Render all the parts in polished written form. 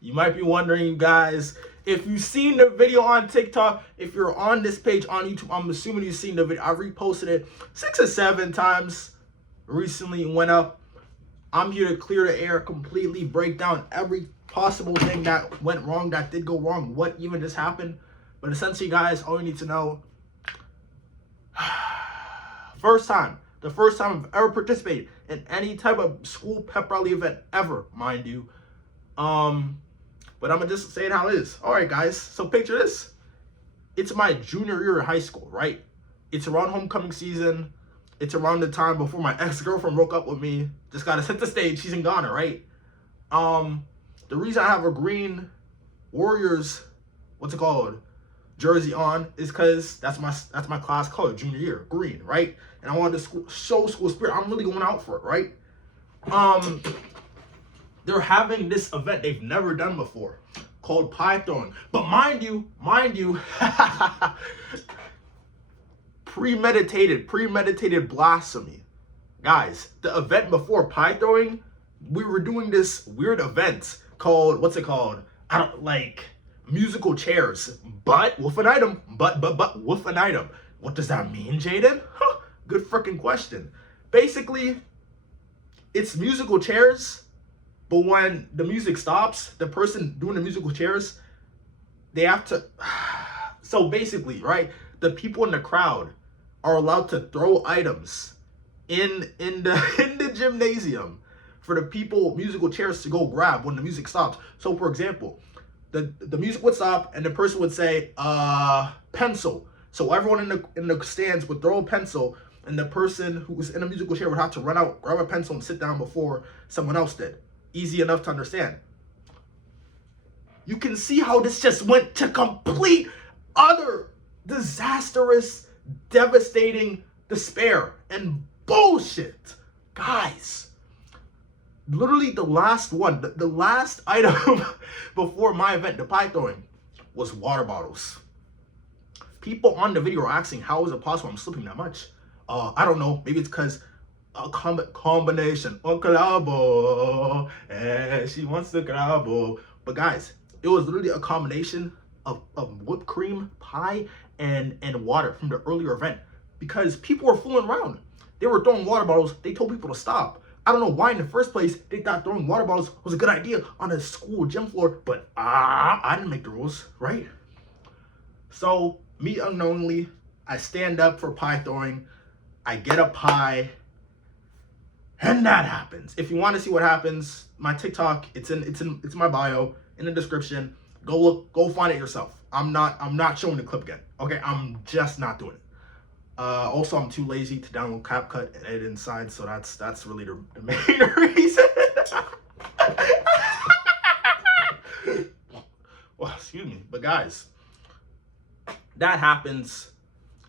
You might be wondering, guys, if you've seen the video on TikTok, if you're on this page on YouTube, I'm assuming you've seen the video. I reposted it 6 or 7 times recently, went up. I'm here to clear the air, completely break down every possible thing that went wrong, that did go wrong, what even just happened. But essentially, guys, all you need to know, the first time I've ever participated in any type of school pep rally event ever, mind you. But I'm gonna just say it how it is. All right, guys, so picture this. It's my junior year of high school, right? It's around homecoming season. It's around the time before my ex-girlfriend broke up with me. Just gotta set the stage. She's in Ghana, right? The reason I have a green Warriors, jersey on is because that's my class color, junior year, green, right? And I wanted to show school spirit. I'm really going out for it, right? They're having this event they've never done before called pie throwing. But mind you, premeditated blasphemy. Guys, the event before pie throwing, we were doing this weird event called, I don't like musical chairs, but with an item. But with an item. What does that mean, Jayden? Huh, good freaking question. Basically, it's musical chairs, but when the music stops, the person doing the musical chairs, they have to. So basically, right, the people in the crowd are allowed to throw items in the gymnasium for the people musical chairs to go grab when the music stops. So for example, the music would stop and the person would say pencil. So everyone in the stands would throw a pencil, and the person who was in a musical chair would have to run out, grab a pencil, and sit down before someone else did. Easy enough to understand. You can see how this just went to complete, utter, disastrous, devastating despair and bullshit. Guys, literally the last one, the last item before my event, the pie throwing, was water bottles. People on the video are asking, how is it possible I'm slipping that much? I don't know. Maybe it's because a combination. Uncle Abo, and she wants to grabo. But guys, it was literally a combination of whipped cream, pie, and water from the earlier event. Because people were fooling around. They were throwing water bottles. They told people to stop. I don't know why in the first place they thought throwing water bottles was a good idea on a school gym floor. But I didn't make the rules, right? So me unknowingly, I stand up for pie throwing. I get a pie. And that happens. If you want to see what happens, my TikTok, it's my bio, in the description. Go find it yourself. I'm not showing the clip again. Okay, I'm just not doing it. Also, I'm too lazy to download CapCut and edit inside, so that's really the main reason. Well, excuse me, but guys, that happens,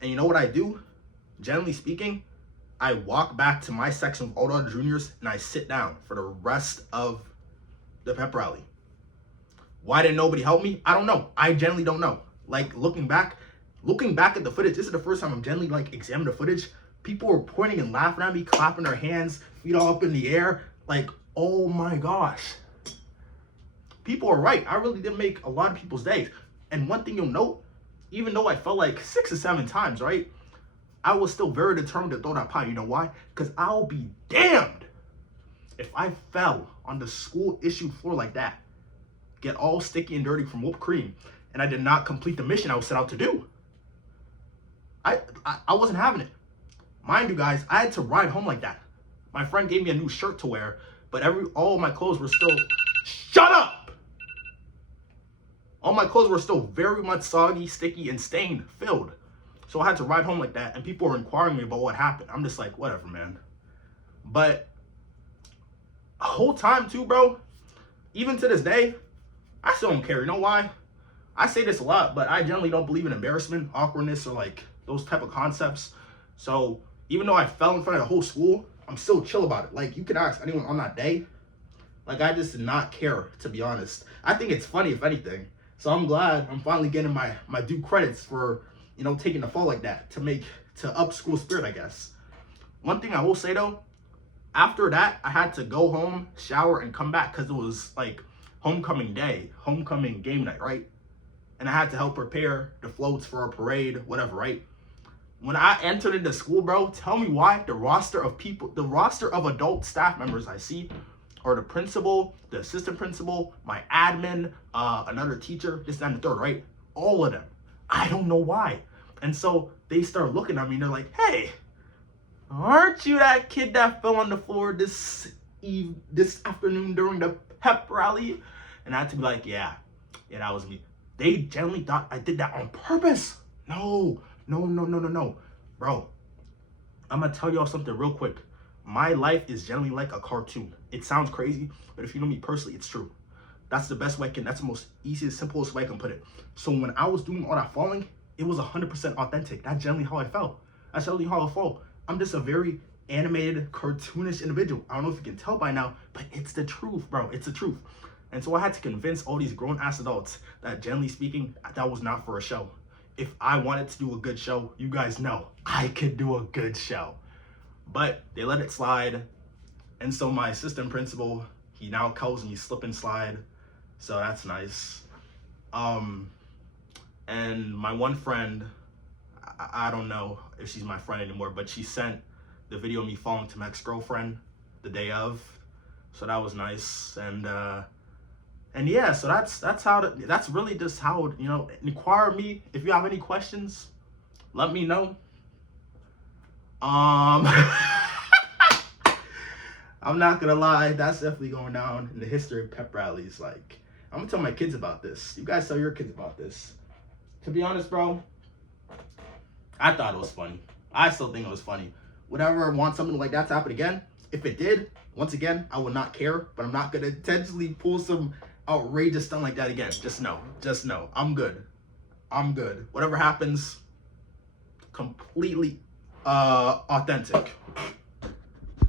and you know what I do? Generally speaking, I walk back to my section with all the other juniors and I sit down for the rest of the pep rally. Why didn't nobody help me? I don't know. I generally don't know. Like looking back at the footage, this is the first time I'm generally like examining the footage. People were pointing and laughing at me, clapping their hands, feet all up in the air. Like, oh my gosh. People are right. I really did make a lot of people's days. And one thing you'll note, even though I fell like 6 or 7 times, right? I was still very determined to throw that pie. You know why? Because I'll be damned if I fell on the school-issued floor like that, get all sticky and dirty from whipped cream, and I did not complete the mission I was set out to do. I wasn't having it. Mind you, guys, I had to ride home like that. My friend gave me a new shirt to wear, but all of my clothes were still... Shut up! All my clothes were still very much soggy, sticky, and stained, filled. So I had to ride home like that, and people were inquiring me about what happened. I'm just like, whatever, man. But the whole time too, bro, even to this day, I still don't care. You know why? I say this a lot, but I generally don't believe in embarrassment, awkwardness, or like those type of concepts. So even though I fell in front of the whole school, I'm still chill about it. Like, you could ask anyone on that day. Like, I just did not care, to be honest. I think it's funny, if anything. So I'm glad I'm finally getting my due credits for, you know, taking the fall like that to up school spirit, I guess. One thing I will say though, after that, I had to go home, shower, and come back because it was like homecoming day, homecoming game night, right? And I had to help prepare the floats for a parade, whatever, right? When I entered into school, bro, tell me why the roster of adult staff members I see are the principal, the assistant principal, my admin, another teacher, this, that, and the third, right? All of them. I don't know why. And so they start looking at me and they're like, hey, aren't you that kid that fell on the floor this afternoon during the pep rally? And I had to be like, yeah, that was me. They generally thought I did that on purpose. No. Bro, I'm gonna tell y'all something real quick. My life is generally like a cartoon. It sounds crazy, but if you know me personally, it's true. That's the best way that's the most easiest, simplest way I can put it. So when I was doing all that falling, it was 100% authentic. That's generally how I felt. That's generally how I felt. I'm just a very animated, cartoonish individual. I don't know if you can tell by now, but it's the truth, bro. It's the truth. And so I had to convince all these grown-ass adults that, generally speaking, that was not for a show. If I wanted to do a good show, you guys know I could do a good show. But they let it slide. And so my assistant principal, he now calls me slip and slide. So that's nice. And my one friend, I don't know if she's my friend anymore, but she sent the video of me falling to my ex-girlfriend the day of. So that was nice. And yeah, so that's really just how, you know, inquire me if you have any questions. Let me know. I'm not gonna lie, that's definitely going down in the history of pep rallies. Like, I'm gonna tell my kids about this. You guys tell your kids about this. To be honest, bro, I thought it was funny. I still think it was funny. Would I ever want something like that to happen again? If it did, once again, I would not care, but I'm not gonna intentionally pull some outrageous stuff like that again. Just know, I'm good. Whatever happens, completely authentic.